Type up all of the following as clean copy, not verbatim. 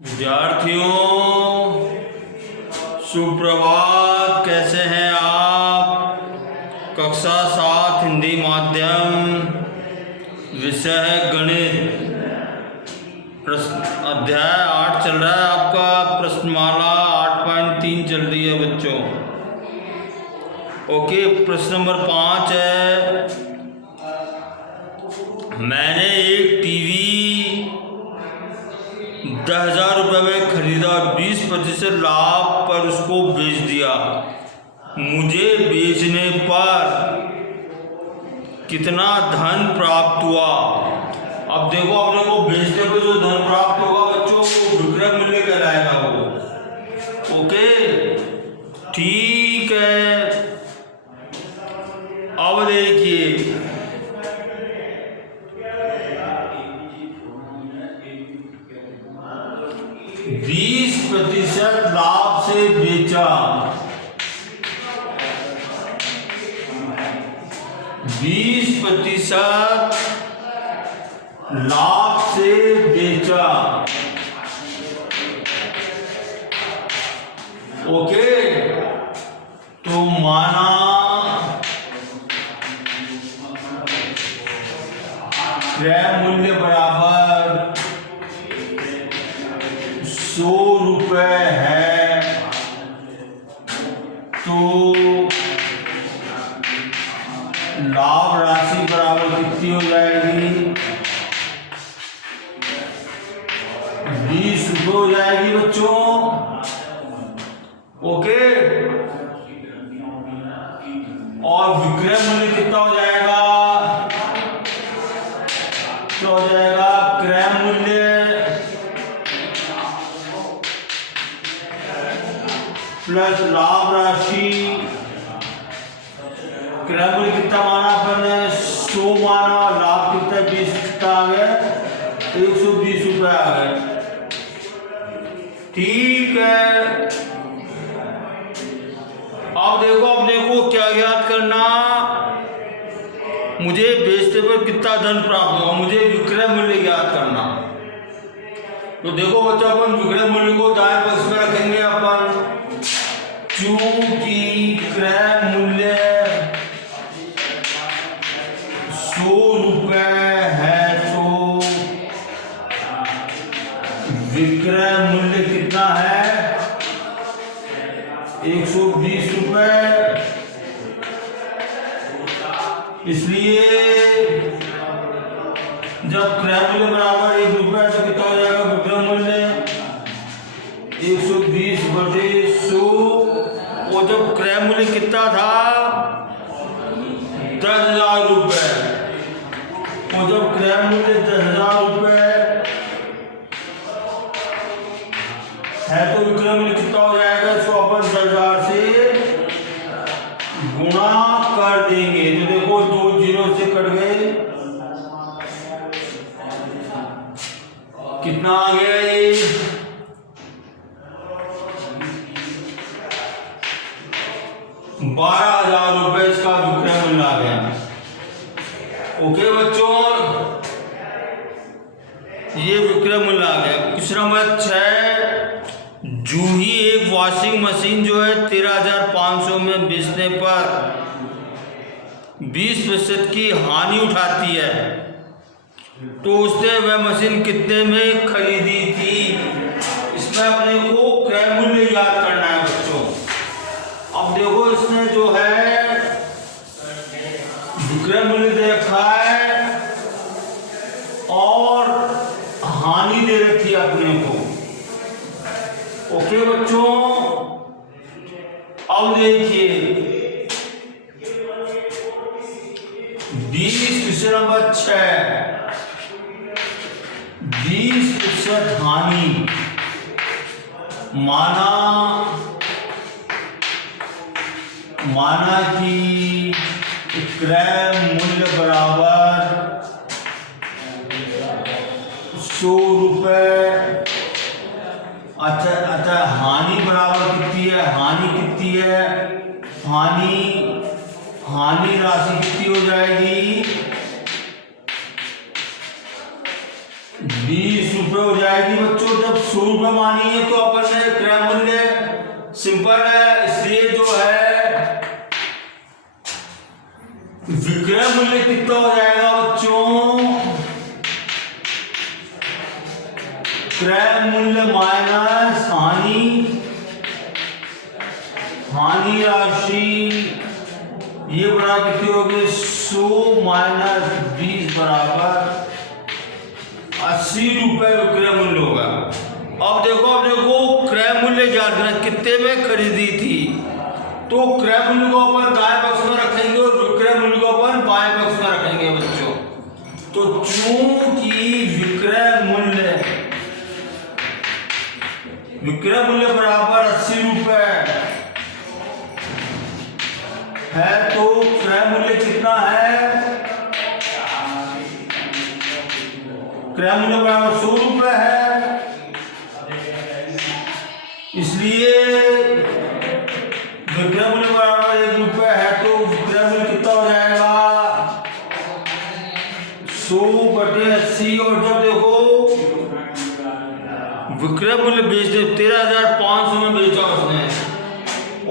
विद्यार्थियों सुप्रभात। कैसे हैं आप? कक्षा 7 हिंदी माध्यम, विषय है गणित। अध्याय 8 चल रहा है आपका। प्रश्नमाला 8.3 चल रही है बच्चों। ओके, प्रश्न नंबर 5 है। मैंने एक टीवी 10,000 रुपये में खरीदा, 20% लाभ पर उसको बेच दिया। मुझे बेचने पर कितना धन प्राप्त हुआ? अब देखो, अपने को बेचने पर जो धन प्राप्त होगा बच्चों, वो विक्रय मूल्य कहलाएगा वो। ओके, ठीक है। अब देखिए, बीस प्रतिशत लाभ से बेचा। 20% लाभ से बेचा। ओके, तो माना क्रय मूल्य बराबर 100 रुपये है, तो लाभ राशि बराबर कितनी हो जाएगी? 20 रुपये हो जाएगी बच्चों। ओके, और विक्रय मूल्य कितना हो जाएगा? तो हो जाएगा क्रय मूल्य प्लस लाभ राशि। क्रय मूल्य कितना माना अपन ने? 100 माना। लाभ कितना? 20 कितना आ गया? 120 रुपये आ गए। ठीक है। अब देखो, अपने को क्या ज्ञात करना? मुझे बेचने पर कितना धन प्राप्त हुआ, मुझे विक्रय मूल्य ज्ञात करना। तो देखो बच्चों, अपन विक्रय मूल्य को दाएं पक्ष में रखेंगे अपन। चूंकि क्रय मूल्य 100 रुपये है, तो विक्रय मूल्य कितना है? 120 रुपये। इसलिए जब क्रय मूल्य बराबर 1 रुपये, तो कितना हो जाएगा विक्रय मूल्य? 120 बटे 100। और जब क्रय मूल्य कितना था? 10,000 रुपये। और जब क्रय मूल्य 10,000 रुपये है, तो विक्रय मूल्य कितना हो जाएगा? इसको अपन 10,000 से गुणा कर देंगे। तो देखो, 2 जीरो से कट गए। कितना आ गया ये? 12,000 रुपये इसका विक्रय मूल्य आ गया। ओके बच्चों, ये विक्रय मूल्य आ गया। Question number 6। जूही एक वॉशिंग मशीन जो है 13,500 में बेचने पर 20% की हानि उठाती है, तो उसने वह मशीन कितने में खरीदी थी? इसमें अपने को क्रय मूल्य याद करना है बच्चों। अब देखो, इसने जो है विक्रय मूल्य दे रखा है और हानि दे रखी है अपने को। ओके बच्चों, अब देखिए 20 नंबर 6। 20% हानि माना कि क्रय मूल्य बराबर 100 रुपये। अच्छा, हानि बराबर कितनी है? हानि कितनी है? हानि राशि कितनी हो जाएगी? 20 रुपये हो जाएगी बच्चों। जब 100 रुपये मानी है, तो अपन ने क्रय मूल्य सिंपल है, इसलिए जो है विक्रय मूल्य कितना हो जाएगा बच्चों, क्रय मूल्य माइनस हानि राशि, ये बराबर कितनी होगी 100 माइनस 20 बराबर 80 रुपए विक्रय मूल्य होगा। अब देखो क्रय मूल्य ज्ञात करना, कितने में खरीदी थी, तो क्रय मूल्य को अपन दाएं पक्ष में रखेंगे और विक्रय मूल्य को अपन बाएं पक्ष में रखेंगे बच्चों। तो चूंकि विक्रय मूल्य बराबर 80 रुपए है, तो क्रय मूल्य कितना है, क्रय मूल्य बराबर 100 रुपए है, इसलिए विक्रय मूल्य बराबर 1 रुपए है, तो विक्रय मूल्य कितना हो जाएगा 100/80। और जब देखो विक्रय मूल्य बेच दे 13,500 में बेचा उसने,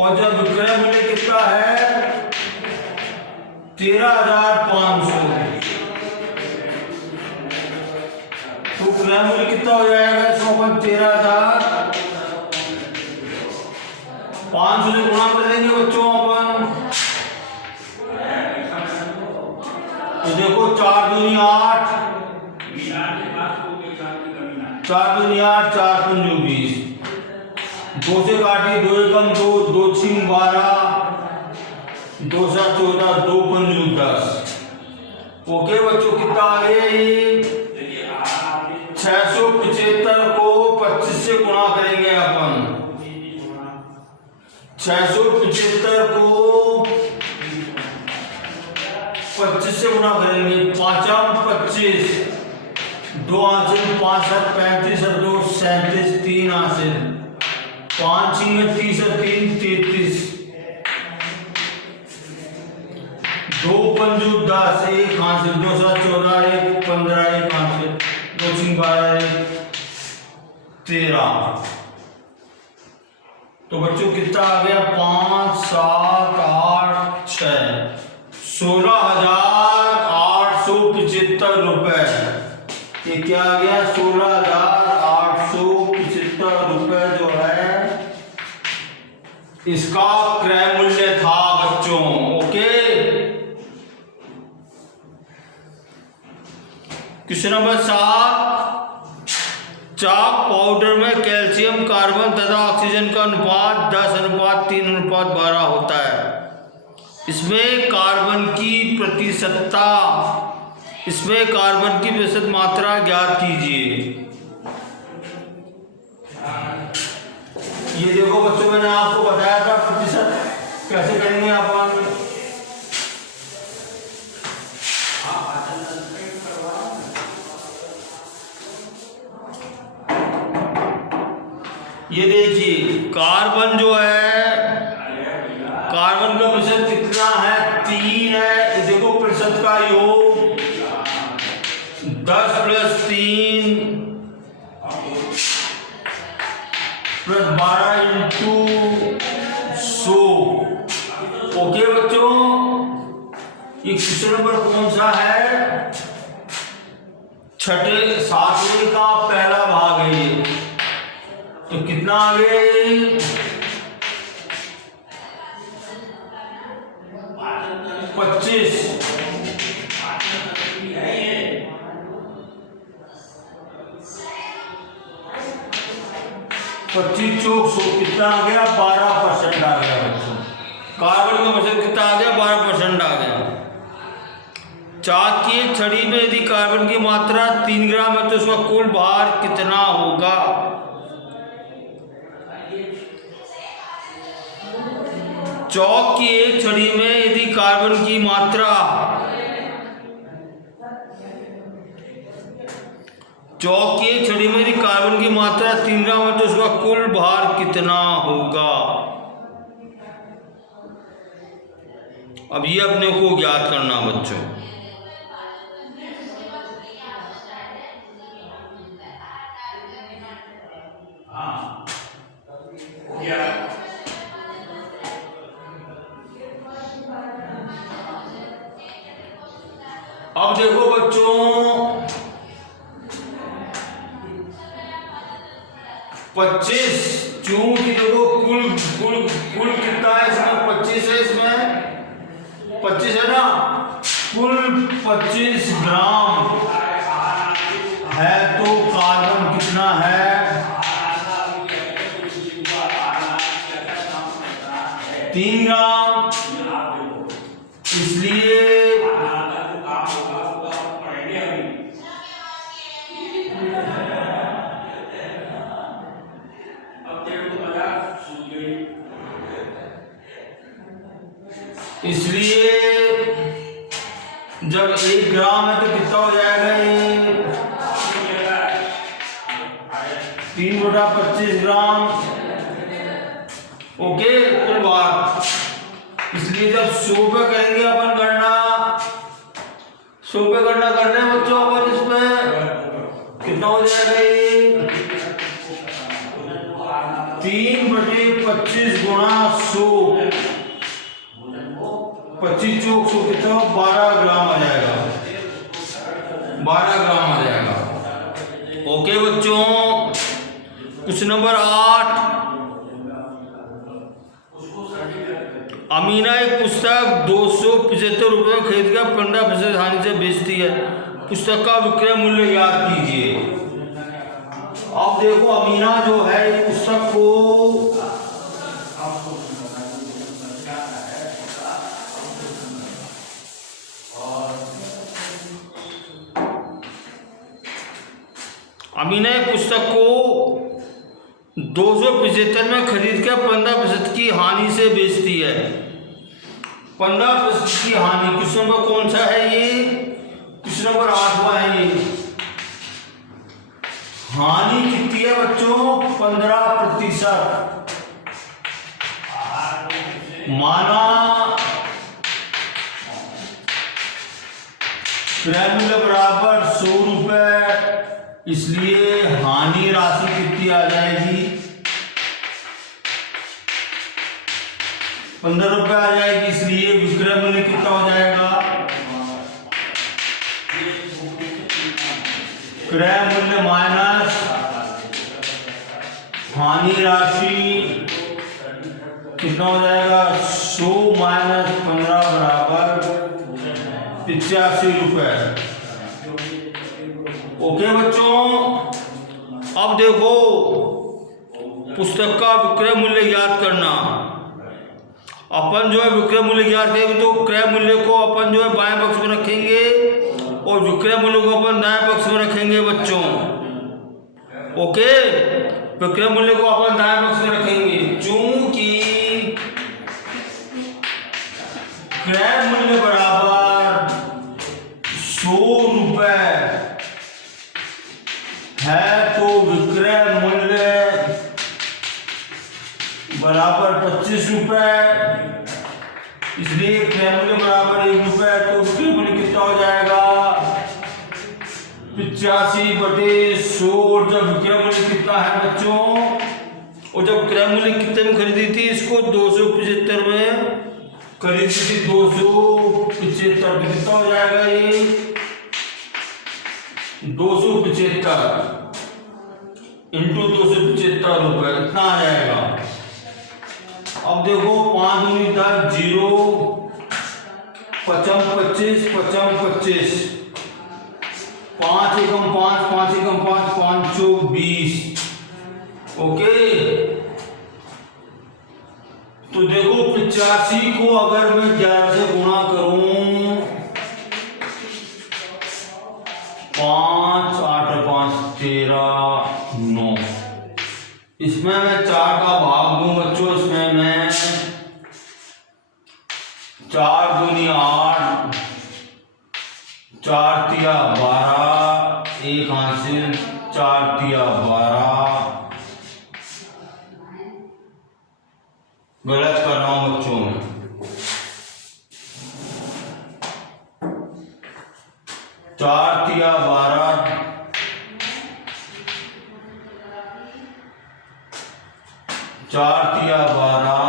और जब विक्रय मूल्य कितना है 13,500, तो क्रय मूल्य कितना हो जाएगा, 13,500 से गुणा कर देंगे बच्चों अपन। तो देखो 4 दूनी 8, 4 दूनी 8, 4 पंजू 20, 2 से काटी 2 एकम 2, 2 छिंग 12, 2 7 14, 2 पंजू 10। ओके बच्चों, कितना आ गया ये 675 को 25 से गुणा करेंगे अपन, 675 को 25 से गुणा करेंगे, 5 25, 2 हासिल 5 7 35 और 2 37, 3 हासिल 5 6 30 और 3 33, 2 पंजू 10, 1 हासिल 2 7 14, 1 15, 1 हासिल 2 6 12, 1 13। तो बच्चों कितना आ गया 5 7 8 6, 16,875 रुपए। ये क्या आ गया 16,875 रुपए जो है इसका क्रय मूल्य था बच्चों। Okay, question number 7, chalk powder में कैल्शियम, कार्बन तथा ऑक्सीजन का अनुपात 10:3:12 होता है। इसमें कार्बन की प्रतिशत मात्रा ज्ञात कीजिए। ये देखो बच्चों, मैंने आपको बताया था प्रतिशत कैसे करेंगे अपन। ये देखिए कार्बन जो है, कार्बन का प्रतिशत कितना है 3 है। देखो प्रतिशत का योग 10 + 3 + 12 × 100। ओके बच्चों, ये क्वेश्चन नंबर कौन सा है, 7वें का पहला भाग है ये। तो कितना आ गया 25, 25 चौक 100, कितना आ गया 12% आ गया बच्चों। कार्बन का प्रतिशत कितना आ गया 12% आ गया। चाक की एक छड़ी में यदि कार्बन की मात्रा 3 ग्राम है तो उसका कुल भार कितना होगा। चौक की एक छड़ी में यदि कार्बन की मात्रा 3 ग्राम है तो उसका कुल भार कितना होगा। अब ये अपने को ज्ञात करना बच्चों। 25, चूंकि देखो कुल कुल कुल कितना है इसमें, 25 है, इसमें 25 है ना, कुल 25 ग्राम है, तो कार्बन कितना है, 3 ग्राम। इसलिए जब 1 ग्राम है तो कितना हो जाएगा ये, 3/25 ग्राम। ओके, कुल बात। इसलिए जब 100 पे करेंगे अपन गणना, 100 पे गणना कर रहे हैं बच्चों अपन, इसमें कितना हो जाएगा ये, 3/25 गुणा 100, 25 चौक 100 कितना, 12 ग्राम आ जाएगा, 12 ग्राम आ जाएगा। ओके बच्चों, क्वेश्चन नंबर 8। अमीना एक पुस्तक 275 रुपये में खरीद कर 15% हानि से बेचती है। पुस्तक का विक्रय मूल्य याद कीजिए। अब देखो अमीना जो है इस पुस्तक को पुस्तक को 275 में खरीद कर 15% की हानि से बेचती है। 15% की हानि, क्वेश्चन नंबर कौन सा है ये, क्वेश्चन नंबर 8वां है ये। हानि कितनी है बच्चों, 15%। माना क्रय मूल्य बराबर 100 रुपए, इसलिए हानि राशि कितनी आ जाएगी, 15 रुपए आ जाएगी। इसलिए विक्रय मूल्य कितना हो जाएगा, क्रय मूल्य माइनस हानि राशि कितना हो जाएगा, 100 माइनस 15 बराबर 85 रुपए। ओके बच्चों, अब देखो पुस्तक का विक्रय मूल्य याद करना। अपन जो है विक्रय मूल्य याद करेंगे तो क्रय मूल्य को अपन जो है बाएं पक्ष में रखेंगे और विक्रय मूल्य को अपन दाएं पक्ष में रखेंगे बच्चों। ओके, विक्रय मूल्य को अपन दाएं पक्ष में रखेंगे, चूंकि क्रय मूल्य बराबर 100 रुपए है, तो विक्रय मूल्य बराबर 25 रुपए। इसलिए क्रय मूल्य बराबर 1 रुपए, तो विक्रय मूल्य कितना हो जाएगा, 85/100। और जब विक्रय मूल्य कितना है बच्चों, और जब क्रय मूल्य कितने में खरीदी थी, इसको 275 में खरीदी थी, 275 कितना हो जाएगा ये, 275 इंटू 275 रुपए इतना आ जाएगा। अब देखो 5 दूनी 10, 0, 55 25, 55 25, 5 एकम 5, 5 एकम 5, 5 चौक 20। ओके, तो देखो 85 को अगर मैं 11 से गुणा करूं, 5 8 5 13 9, इसमें मैं 4 का भाग दूं बच्चों, इसमें मैं 4 दूनी 8, 4 तिया 12, 1 हासिल, 4 तिया 12। गलत कर रहा हूं बच्चों में, 4 तिया 12, 4 तिया 12,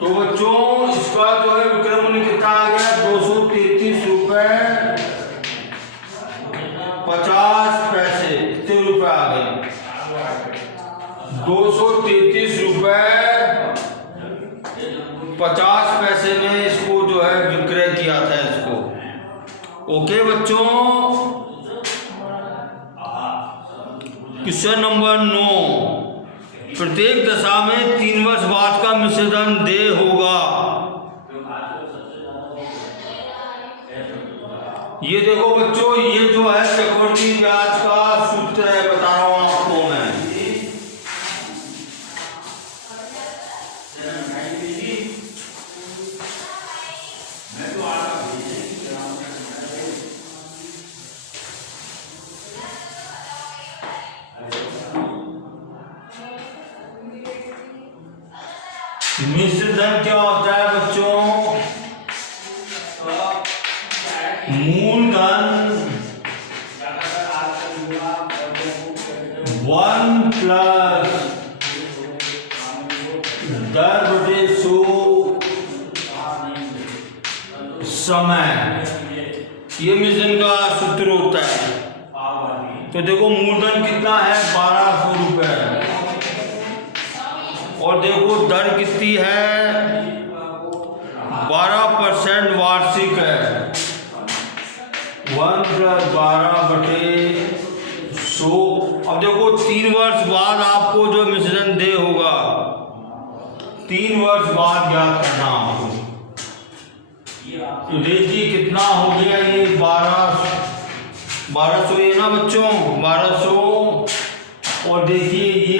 तो बच्चों इसका जो है विक्रय मूल्य कितना आ गया, 233 50 पैसे में इसको जो है विक्रय किया था इसको। ओके बच्चों, क्वेश्चन नंबर 9, प्रत्येक दशा में 3 वर्ष बाद का मिश्रधन देय होगा। ये देखो बच्चों, ये जो है चक्रवृद्धि ब्याज का सूत्र है, बता रहा हूं आपको मैं। मिश्रधन क्या होता है बच्चों? मूलधन 1 प्लस दर बटे 100 समय, ये मिश्रण का सूत्र होता है। तो देखो मूलधन कितना है, 1200 रुपए, और देखो दर कितनी है, 12% वार्षिक है। 1 प्लस 12 बटे 100। अब देखो 3 वर्ष बाद आपको जो मिश्रण देय होगा, 3 वर्ष बाद ज्ञात करना आपको। तो देखिए कितना हो गया, ये 1200 ये ना बच्चों, 1200, और देखिए ये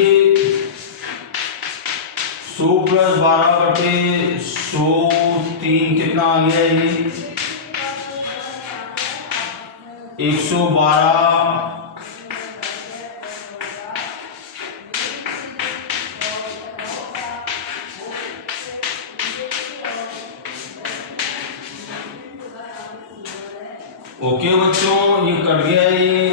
100 प्लस 12 बटे 100, 3 कितना आ गया, ये 112। ओके बच्चों, ये कट गया ये।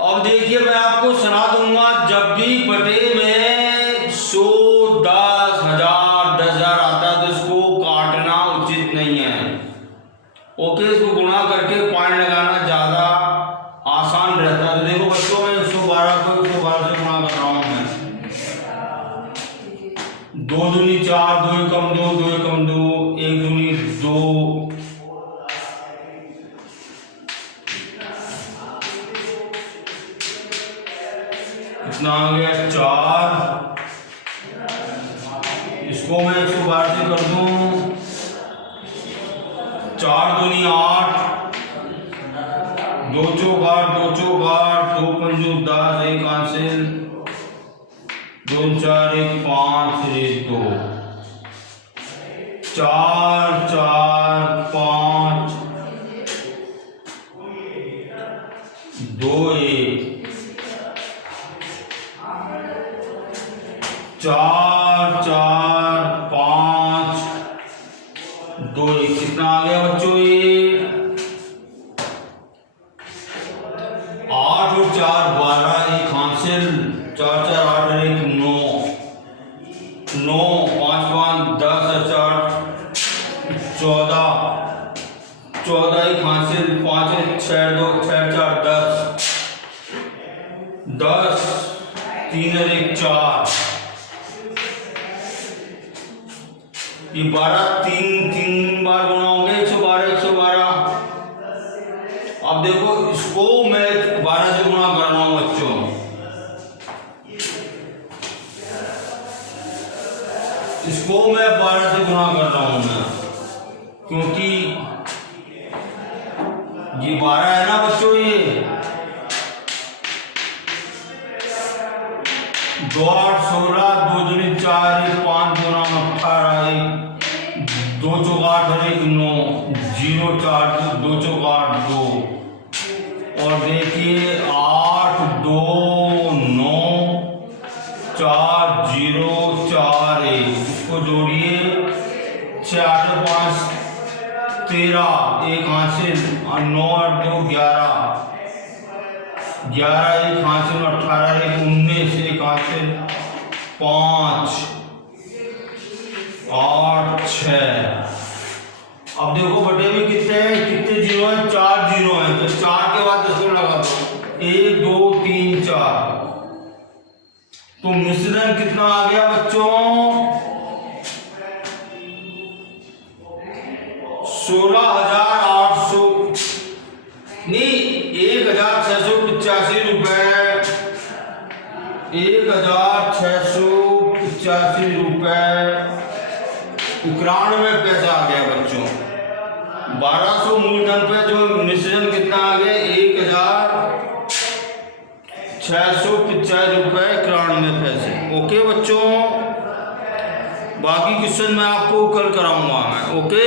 अब देखिए मैं आपको सुना दूंगा, जब भी बटे में 100, 10, 1000, 10,000 आता है तो इसको काटना उचित नहीं है। ओके, इसको गुणा करके पॉइंट लगाना ज्यादा आसान रहता है। तो देखो बच्चों, मैं 112 को 112 से गुणा कर रहा हूं मैं। 2 दूनी 4, 2 कम 2, 2 कम 2, 1 दूनी 2, कितना आ गया 4। इसको मैं 112 से कर दूं, 4 दूनी 8, 2 चौक 8, 2 चौक 8, 2 पंजो 10, 1 कैंसिल, 2 4 1 5 1 2, 4 4 5 2 1, 4 4 5 2 1, कितना आ गया बच्चों, ये 8 और 4 12, 1 हासिल, 4 4 8 और 1 9, 9 5 5 10 4 14, 14 1 हासिल, 5 6 2 6 4 10, 10 3 और 1 4, ये 12 3 बार गुना होंगे, 112 112। अब देखो इसको मैं 12 से गुना कर रहा हूं बच्चों, इसको मैं 12 से गुना कर रहा हूं मैं, क्योंकि ये 12 है ना बच्चों, ये 2 8 16, 2 दूनी 4, 1 5 2 9 18, 2 चौक 8 और 1 9, 0 4 2 चौक 8 2, और देखिए 8 2 9 4 0 4 1, इसको जोड़िए, 6 8 5 13, 1 हासिल, 9 8 2 11, 11 1 हासिल, 18 1 19, 1 हासिल, 5 8 6। अब देखो बटे में कितने हैं, कितने जीरो हैं, 4 जीरो हैं, तो 4 के बाद 10 लगा दो, 1 2 3 4, 16,800 नहीं 1,685 रुपए 1,685 रुपए 91 पैसा आ गया बच्चों। 1200 मूलधन पे जो मिश्रण कितना आ गया 1,685 रुपए 91 पैसे। ओके बच्चों, बाकी क्वेश्चन मैं आपको कल कराऊंगा मैं। ओके।